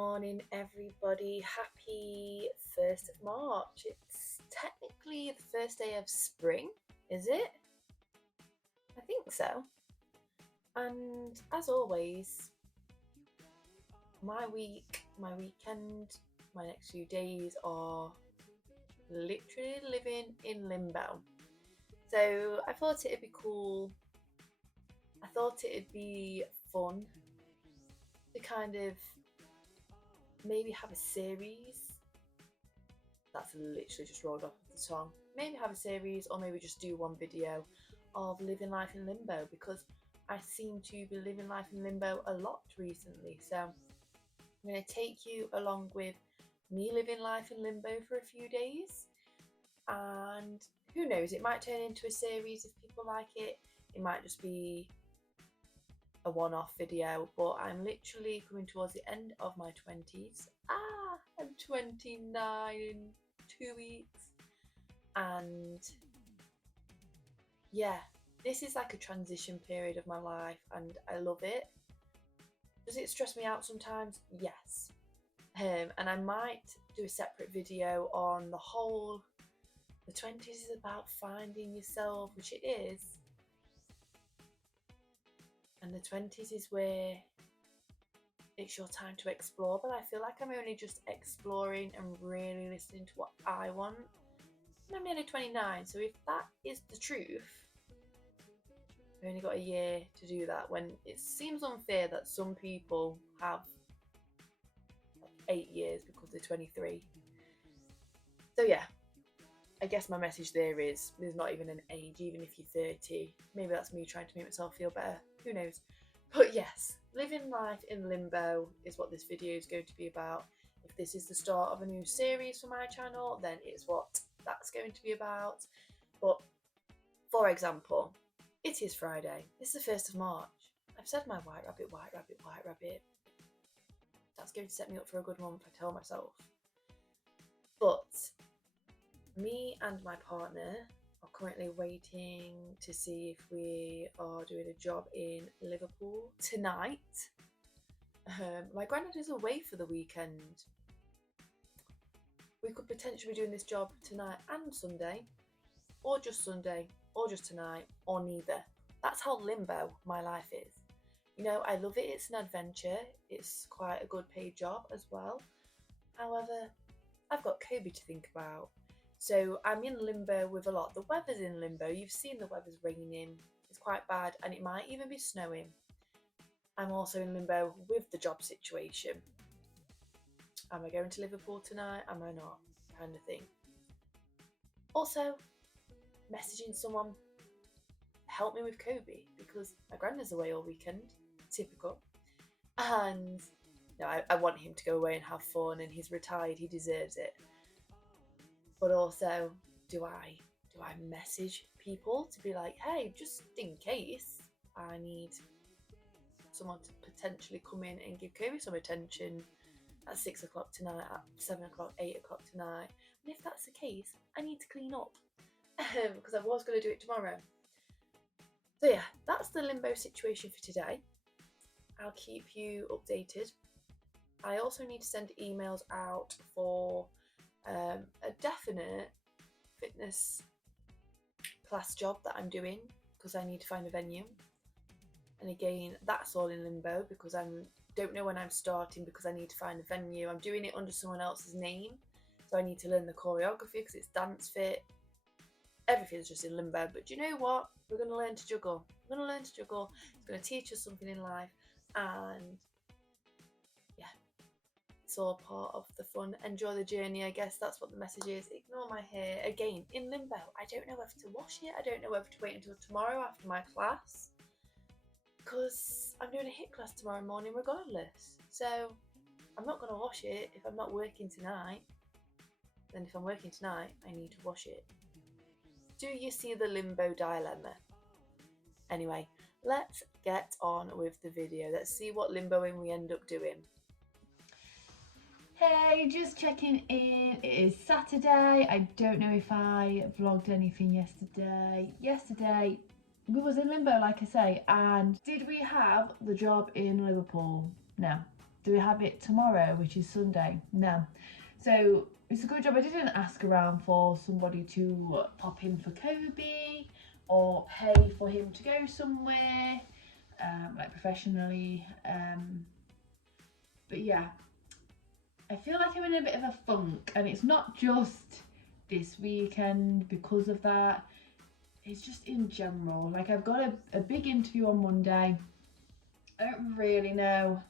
morning, everybody. Happy 1st of March. It's technically the first day of spring, is it? I think so. And as always, my week, my weekend, my next few days are literally living in limbo. So I thought it'd be cool. I thought it'd be fun to kind of maybe have a series. That's literally just rolled off the tongue. Maybe have a series, or maybe just do one video of living life in limbo, because I seem to be living life in limbo a lot recently. So I'm going to take you along with me living life in limbo for a few days, and who knows, it might turn into a series if people like it. It might just be a one-off video, but I'm literally coming towards the end of my 20s. I'm 29 in 2 weeks, and yeah, this is like a transition period of my life, and I love it. Does it stress me out sometimes? Yes. And I might do a separate video on the whole, the 20s is about finding yourself, which it is, and the 20s is where it's your time to explore. But I feel like I'm only just exploring and really listening to what I want. And I'm nearly 29, so if that is the truth, I've only got a year to do that, when it seems unfair that some people have like 8 years because they're 23. So yeah, I guess my message there is there's not even an age, even if you're 30. Maybe that's me trying to make myself feel better, who knows. But yes, living life in limbo is what this video is going to be about. If this is the start of a new series for my channel, then it's what that's going to be about. But for example, it is Friday. It's the 1st of March. I've said my white rabbit, white rabbit, white rabbit. That's going to set me up for a good month, I tell myself. But me and my partner are currently waiting to see if we are doing a job in Liverpool tonight. My granddad is away for the weekend. We could potentially be doing this job tonight and Sunday, or just Sunday, or just tonight, or neither. That's how limbo my life is. You know, I love it. It's an adventure. It's quite a good paid job as well. However, I've got Kobie to think about. So I'm in limbo with a lot. The weather's in limbo. You've seen the weather's raining. It's quite bad, and it might even be snowing. I'm also in limbo with the job situation. Am I going to Liverpool tonight? Am I not? Kind of thing. Also, messaging someone, help me with Kobie, because my granddad's away all weekend. Typical. And no, I want him to go away and have fun, and he's retired. He deserves it. But also, do I message people to be like, hey, just in case I need someone to potentially come in and give Kobie some attention at 6 o'clock tonight, at 7 o'clock, 8 o'clock tonight. And if that's the case, I need to clean up because I was going to do it tomorrow. So yeah, that's the limbo situation for today. I'll keep you updated. I also need to send emails out for a definite fitness class job that I'm doing, because I need to find a venue. And again, that's all in limbo because I don't know when I'm starting, because I need to find a venue. I'm doing it under someone else's name, so I need to learn the choreography because it's dance fit. Everything's just in limbo. But do you know what? We're going to learn to juggle. We're going to learn to juggle. It's going to teach us something in life, and yeah, it's all part of the fun. Enjoy the journey, I guess that's what the message is. Ignore my hair. Again, in limbo. I don't know whether to wash it. I don't know whether to wait until tomorrow after my class, because I'm doing a HIIT class tomorrow morning regardless. So I'm not going to wash it if I'm not working tonight. Then if I'm working tonight, I need to wash it. Do you see the limbo dilemma? Anyway, let's get on with the video. Let's see what limboing we end up doing. Hey, just checking in. It is Saturday. I don't know if I vlogged anything yesterday. Yesterday, we was in limbo, like I say, and did we have the job in Liverpool? No. do we have it tomorrow, which is Sunday? No. So it's a good job I didn't ask around for somebody to pop in for Kobie or pay for him to go somewhere, like professionally. But yeah, I feel like I'm in a bit of a funk, and it's not just this weekend because of that. It's just in general. Like, I've got a big interview on Monday. I don't really know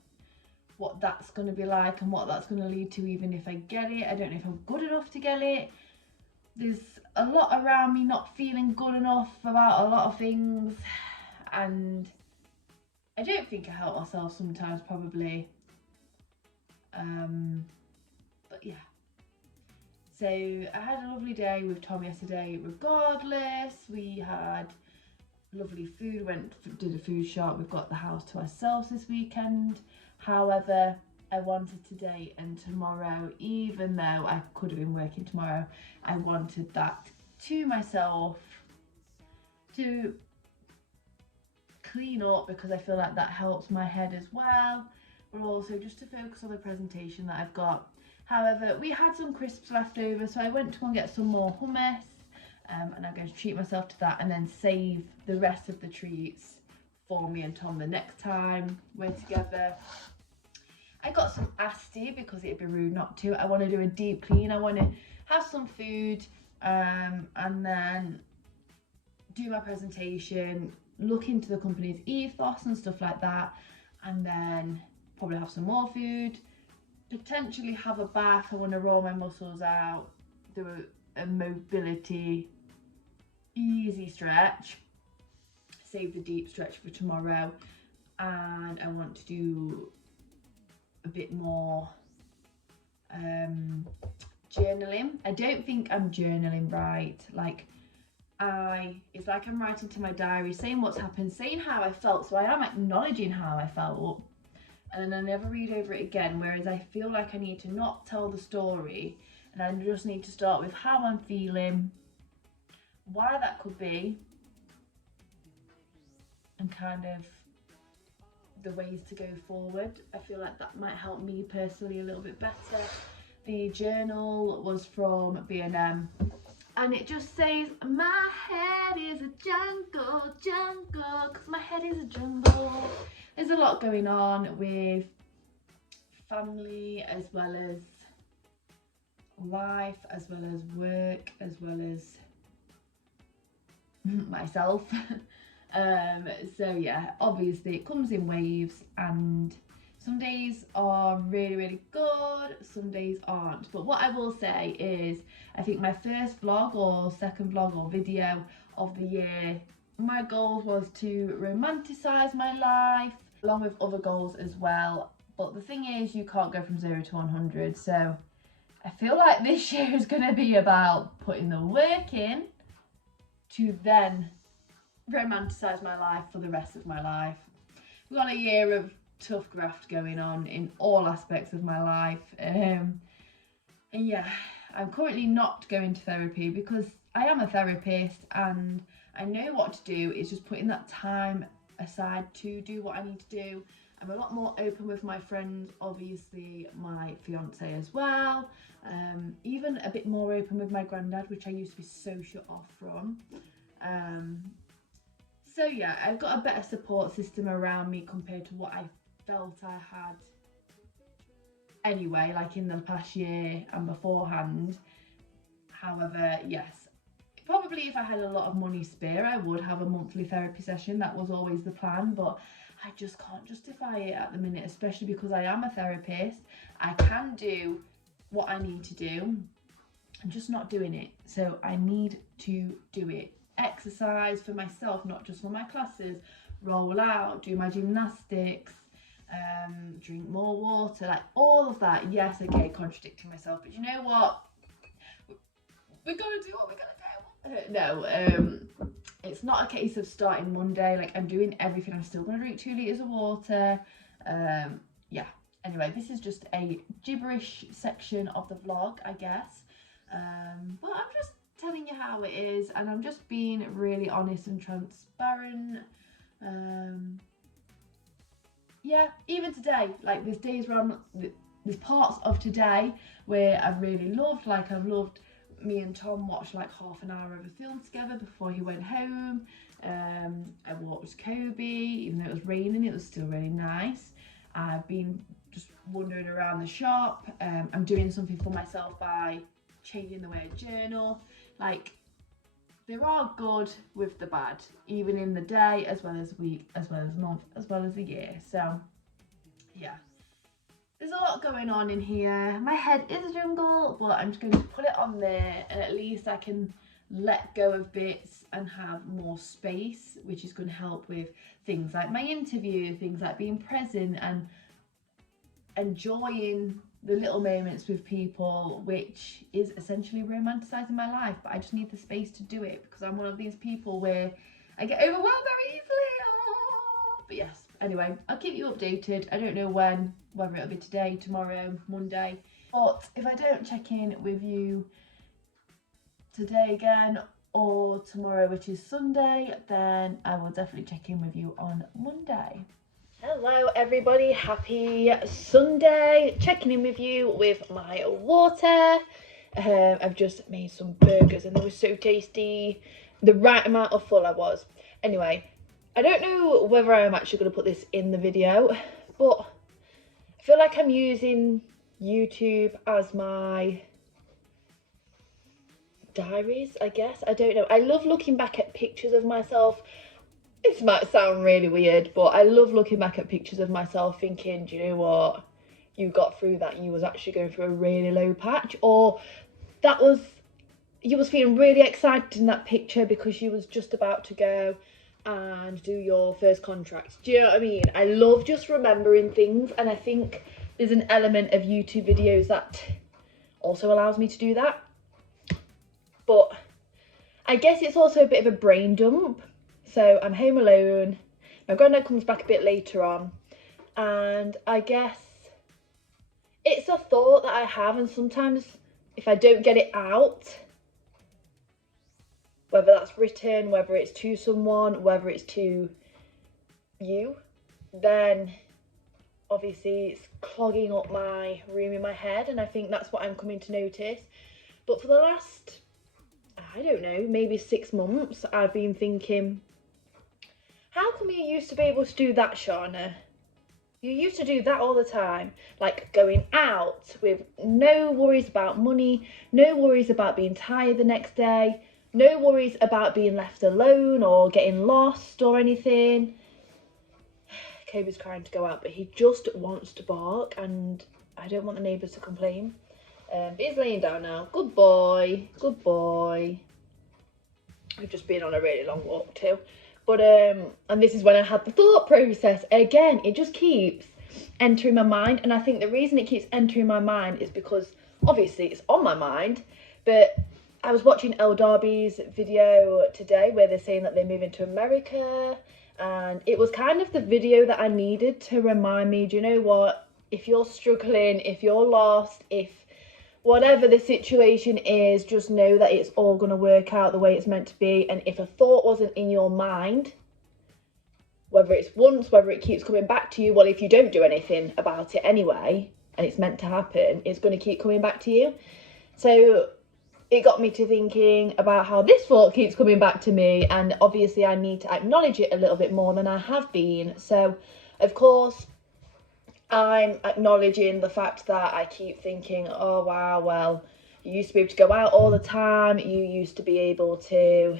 what that's going to be like and what that's going to lead to, even if I get it. I don't know if I'm good enough to get it. There's a lot around me not feeling good enough about a lot of things, and I don't think I help myself sometimes, probably. But yeah. So I had a lovely day with Tom yesterday regardless. We had lovely food, did a food shop. We've got the house to ourselves this weekend. However, I wanted today and tomorrow, even though I could have been working tomorrow, I wanted that to myself, to clean up, because I feel like that helps my head as well, but also just to focus on the presentation that I've got. However, we had some crisps left over, so I went to go and get some more hummus, and I'm going to treat myself to that and then save the rest of the treats for me and Tom the next time we're together. I got some Asti because it'd be rude not to. I want to do a deep clean. I want to have some food, and then do my presentation, look into the company's ethos and stuff like that, and then probably have some more food, potentially have a bath. I want to roll my muscles out, do a mobility easy stretch, save the deep stretch for tomorrow, and I want to do a bit more journaling. I don't think I'm journaling right. Like, it's like I'm writing to my diary, saying what's happened, saying how I felt, so I am acknowledging how I felt, and then I never read over it again, whereas I feel like I need to not tell the story, and I just need to start with how I'm feeling, why that could be, and kind of the ways to go forward. I feel like that might help me personally a little bit better. The journal was from B&M, and it just says, my head is a jungle, because my head is a jungle. There's a lot going on with family, as well as life, as well as work, as well as myself. So yeah, obviously it comes in waves, and some days are really, really good, some days aren't. But what I will say is, I think my first vlog or second vlog or video of the year, my goal was to romanticize my life, along with other goals as well. But the thing is, you can't go from 0 to 100. So I feel like this year is going to be about putting the work in to then romanticize my life for the rest of my life. We've got a year of tough graft going on in all aspects of my life, and yeah, I'm currently not going to therapy because I am a therapist and I know what to do. It's just putting that time aside to do what I need to do. I'm a lot more open with my friends, obviously my fiance as well, even a bit more open with my granddad, which I used to be so shut off from. So yeah, I've got a better support system around me compared to what I felt I had anyway, like in the past year and beforehand. However, yes, probably if I had a lot of money spare, I would have a monthly therapy session. That was always the plan, but I just can't justify it at the minute, especially because I am a therapist. I can do what I need to do. I'm just not doing it. So I need to do it. Exercise for myself, not just for my classes. Roll out, do my gymnastics, drink more water, like all of that. Yes, okay, contradicting myself, but you know what? We're gonna do what we're gonna do. No, it's not a case of starting Monday. Like, I'm doing everything. I'm still gonna drink 2 litres of water. Yeah. Anyway, this is just a gibberish section of the vlog, I guess. But I'm just telling you how it is, and I'm just being really honest and transparent. yeah, even today, like there's days where there's parts of today where I've really loved, like I've loved me and Tom watched like half an hour of a film together before he went home. I watched Kobie, even though it was raining, it was still really nice. I've been just wandering around the shop. I'm doing something for myself by changing the way I journal. Like, there are good with the bad, even in the day, as well as week, as well as month, as well as the year. So, yeah. There's a lot going on in here. My head is a jungle, but I'm just going to put it on there, and at least I can let go of bits and have more space, which is going to help with things like my interview, things like being present and enjoying the little moments with people, which is essentially romanticizing my life. But I just need the space to do it, because I'm one of these people where I get overwhelmed very easily. But yes, anyway, I'll keep you updated. I don't know when, whether it'll be today, tomorrow, Monday. But if I don't check in with you today again, or tomorrow, which is Sunday, then I will definitely check in with you on Monday. Hello everybody, happy Sunday. Checking in with you with my water. I've just made some burgers and they were so tasty. The right amount of full I was. Anyway, I don't know whether I'm actually going to put this in the video, but I feel like I'm using YouTube as my diaries, I guess. I don't know. I love looking back at pictures of myself. This might sound really weird, but I love looking back at pictures of myself thinking, do you know what? You got through that. You was actually going through a really low patch, or you was feeling really excited in that picture because you was just about to go and do your first contract. Do you know what I mean? I love just remembering things, and I think there's an element of YouTube videos that also allows me to do that. But I guess it's also a bit of a brain dump. So I'm home alone. My granddad comes back a bit later on, and I guess it's a thought that I have, and sometimes if I don't get it out, whether that's written, whether it's to someone, whether it's to you, then obviously it's clogging up my room in my head, and I think that's what I'm coming to notice. But for the last, I don't know, maybe 6 months, I've been thinking, how come you used to be able to do that, Shahna? You used to do that all the time, like going out with no worries about money, no worries about being tired the next day, no worries about being left alone or getting lost or anything. Kobie's crying to go out, but he just wants to bark, and I don't want the neighbours to complain. But he's laying down now. Good boy, good boy. I've just been on a really long walk too. But and this is when I had the thought process again. It just keeps entering my mind, and I think the reason it keeps entering my mind is because obviously it's on my mind. But I was watching El Darby's video today where they're saying that they're moving to America, and it was kind of the video that I needed to remind me, do you know what? If you're struggling, if you're lost, if whatever the situation is, just know that it's all going to work out the way it's meant to be. And if a thought wasn't in your mind, whether it's once, whether it keeps coming back to you, well, if you don't do anything about it anyway, and it's meant to happen, it's going to keep coming back to you. So it got me to thinking about how this thought keeps coming back to me, and obviously I need to acknowledge it a little bit more than I have been. So, of course, I'm acknowledging the fact that I keep thinking, oh wow, well, you used to be able to go out all the time, you used to be able to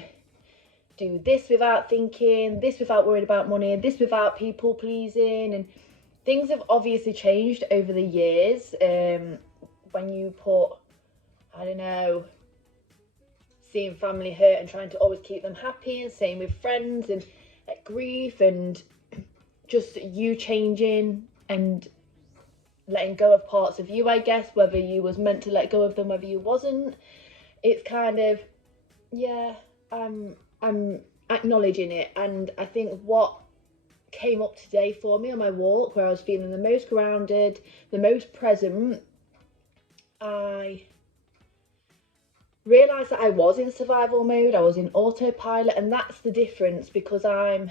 do this without thinking, this without worrying about money, this without people pleasing, and things have obviously changed over the years. When you put, I don't know, seeing family hurt and trying to always keep them happy, and same with friends, and like grief, and just you changing and letting go of parts of you, I guess, whether you was meant to let go of them, whether you wasn't. It's kind of, yeah, I'm acknowledging it. And I think what came up today for me on my walk, where I was feeling the most grounded, the most present, I realised that I was in survival mode, I was in autopilot, and that's the difference, because I'm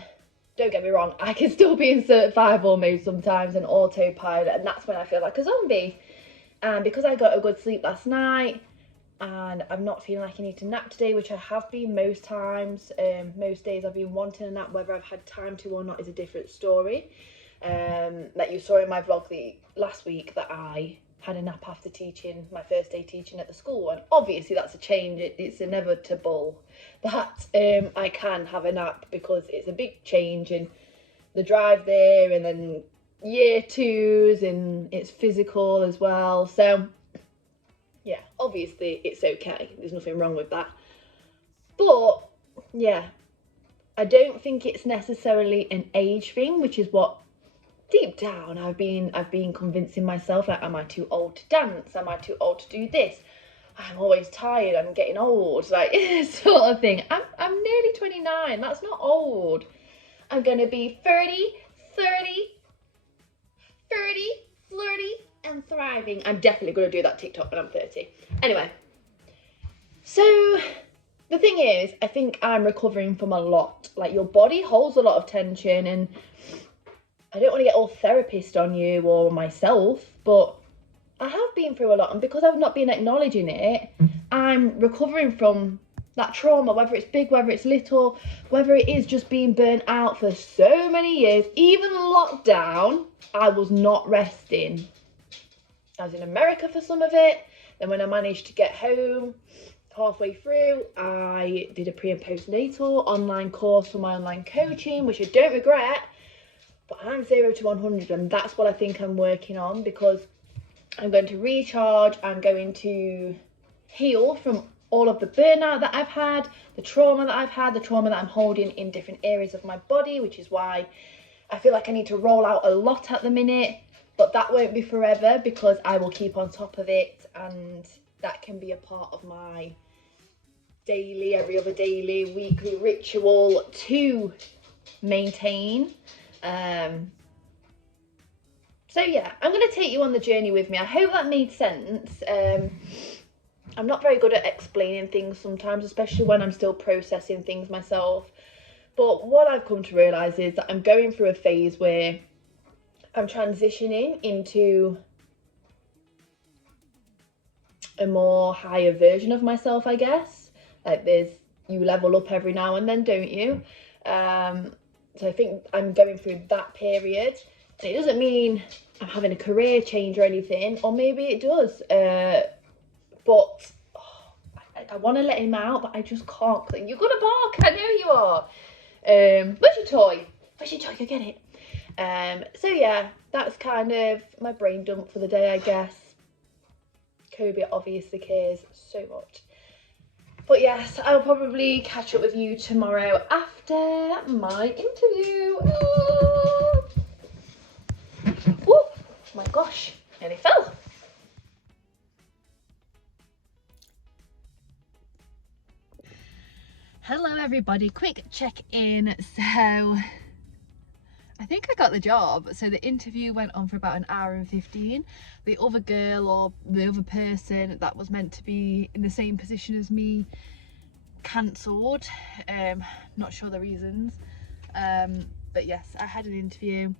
don't get me wrong, I can still be in survival mode sometimes and autopilot, and that's when I feel like a zombie. And because I got a good sleep last night and I'm not feeling like I need to nap today, which I have been most times, most days I've been wanting a nap, whether I've had time to or not is a different story. Like you saw in my vlog last week that I had a nap after teaching, my first day teaching at the school, and obviously that's a change. It's inevitable that I can have a nap because it's a big change in the drive there, and then year twos, and it's physical as well. So yeah, obviously it's okay, there's nothing wrong with that. But yeah, I don't think it's necessarily an age thing, which is what deep down I've been convincing myself, like, am I too old to dance? Am I too old to do this? I'm always tired, I'm getting old, like sort of thing. I'm nearly 29, that's not old. I'm gonna be 30, flirty, and thriving. I'm definitely gonna do that TikTok when I'm 30. Anyway, so the thing is, I think I'm recovering from a lot. Like, your body holds a lot of tension, and I don't want to get all therapist on you or myself, but I have been through a lot, and because I've not been acknowledging it, I'm recovering from that trauma, whether it's big, whether it's little, whether it is just being burnt out for so many years. Even lockdown, I was not resting. I was in America for some of it. Then when I managed to get home halfway through, I did a pre and postnatal online course for my online coaching, which I don't regret. But I'm 0 to 100, and that's what I think I'm working on, because I'm going to recharge, I'm going to heal from all of the burnout that I've had, the trauma that I've had, the trauma that I'm holding in different areas of my body, which is why I feel like I need to roll out a lot at the minute. But that won't be forever, because I will keep on top of it, and that can be a part of my daily, every other daily, weekly ritual to maintain. So yeah, I'm going to take you on the journey with me. I hope that made sense. I'm not very good at explaining things sometimes, especially when I'm still processing things myself. But what I've come to realise is that I'm going through a phase where I'm transitioning into a more higher version of myself, I guess. Like, you level up every now and then, don't you? So I think I'm going through that period. So it doesn't mean I'm having a career change or anything, or maybe it does. But I want to let him out, but I just can't. You're gonna bark, I know you are. Where's your toy? Where's your toy? Go get it. So yeah, that's kind of my brain dump for the day, I guess. Kobie obviously cares so much. But yes, I'll probably catch up with you tomorrow after my interview. Oh my gosh, nearly fell. Hello everybody, quick check-in. So I think I got the job. So the interview went on for about an hour and 15. The other girl, or the other person that was meant to be in the same position as me, cancelled. Not sure the reasons. But yes, I had an interview.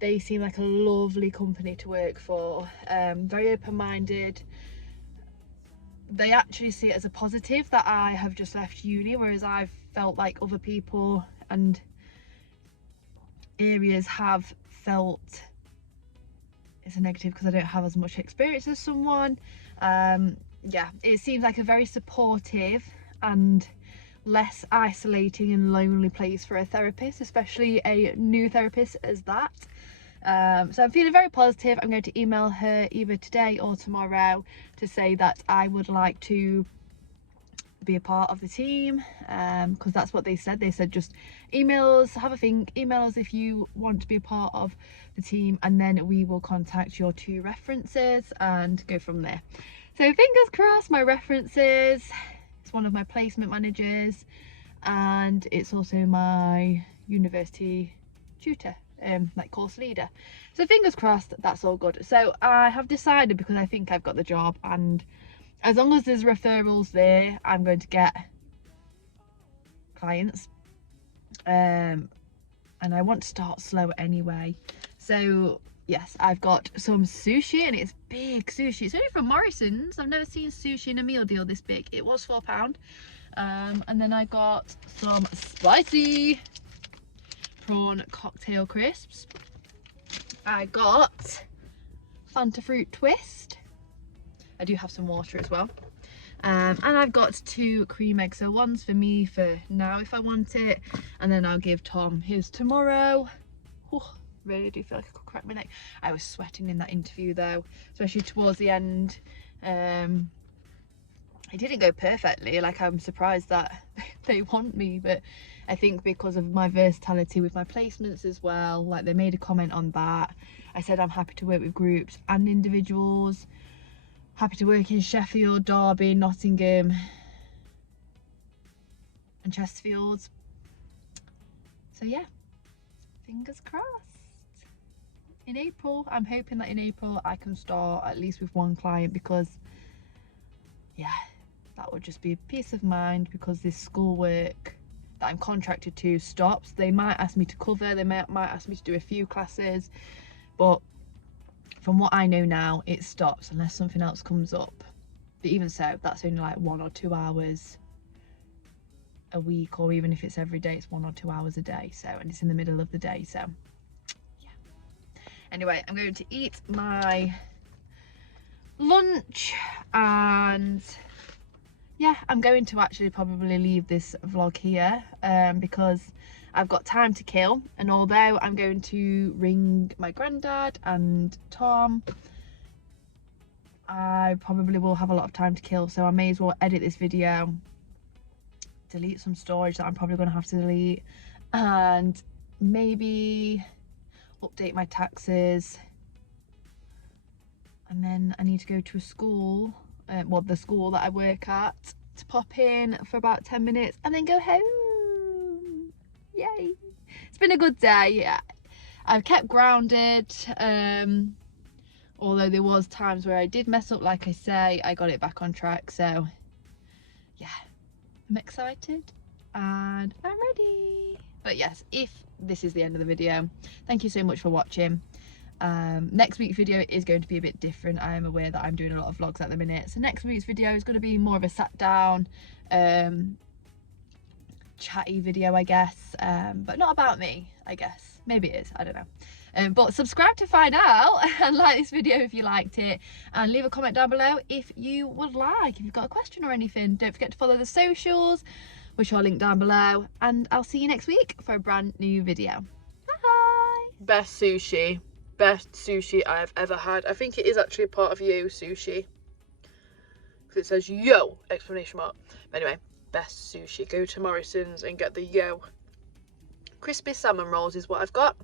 They seem like a lovely company to work for. Very open-minded. They actually see it as a positive that I have just left uni, whereas I've felt like other people and areas have felt it's a negative because I don't have as much experience as someone. Yeah, it seems like a very supportive and less isolating and lonely place for a therapist, especially a new therapist as that. So I'm feeling very positive. I'm going to email her either today or tomorrow to say that I would like to be a part of the team, because that's what they said. They said just email us, have a think, email us if you want to be a part of the team, and then we will contact your 2 references and go from there. So fingers crossed. My references, it's one of my placement managers, and it's also my university tutor, like course leader. So fingers crossed, that's all good. So I have decided, because I think I've got the job, and as long as there's referrals there, I'm going to get clients. and I want to start slow anyway. So yes, I've got some sushi, and it's big sushi. It's only from Morrison's. I've never seen sushi in a meal deal this big. It was £4. And then I got some spicy prawn cocktail crisps. I got Fanta fruit twist. I do have some water as well. And I've got 2 cream eggs, so one's for me for now if I want it, and then I'll give Tom his tomorrow. Oh, really do feel like I could crack my neck. I was sweating in that interview though, especially towards the end. It didn't go perfectly, like I'm surprised that they want me, but I think because of my versatility with my placements as well, like they made a comment on that. I said I'm happy to work with groups and individuals, happy to work in Sheffield, Derby, Nottingham and Chesterfield. So yeah, fingers crossed. In April, I'm hoping that in April I can start at least with 1 client, because yeah, that would just be a peace of mind, because this schoolwork that I'm contracted to stops. They might ask me to cover, they might ask me to do a few classes, but from what I know now, it stops unless something else comes up. But even so, that's only like 1 or 2 hours a week, or even if it's every day, it's 1 or 2 hours a day. So, and it's in the middle of the day, so yeah. Anyway, I'm going to eat my lunch, and yeah, I'm going to actually probably leave this vlog here because I've got time to kill, and although I'm going to ring my granddad and Tom, I probably will have a lot of time to kill, so I may as well edit this video, delete some storage that I'm probably going to have to delete, and maybe update my taxes, and then I need to go to a school, well, the school that I work at, to pop in for about 10 minutes and then go home. Yay, it's been a good day. Yeah, I've kept grounded, although there was times where I did mess up. Like I say, I got it back on track, so yeah, I'm excited and I'm ready. But yes, if this is the end of the video, thank you so much for watching. Next week's video is going to be a bit different. I am aware that I'm doing a lot of vlogs at the minute, so next week's video is going to be more of a sat down chatty video, I guess, but not about me, I guess. Maybe it is, I don't know. But subscribe to find out, and like this video if you liked it, and leave a comment down below if you would like, if you've got a question or anything. Don't forget to follow the socials, which I'll link down below, and I'll see you next week for a brand new video. Bye. Best sushi I have ever had. I think it is actually a part of Yo Sushi, because it says Yo exclamation mark. But anyway, best sushi. Go to Morrison's and get the Yo crispy salmon rolls is what I've got.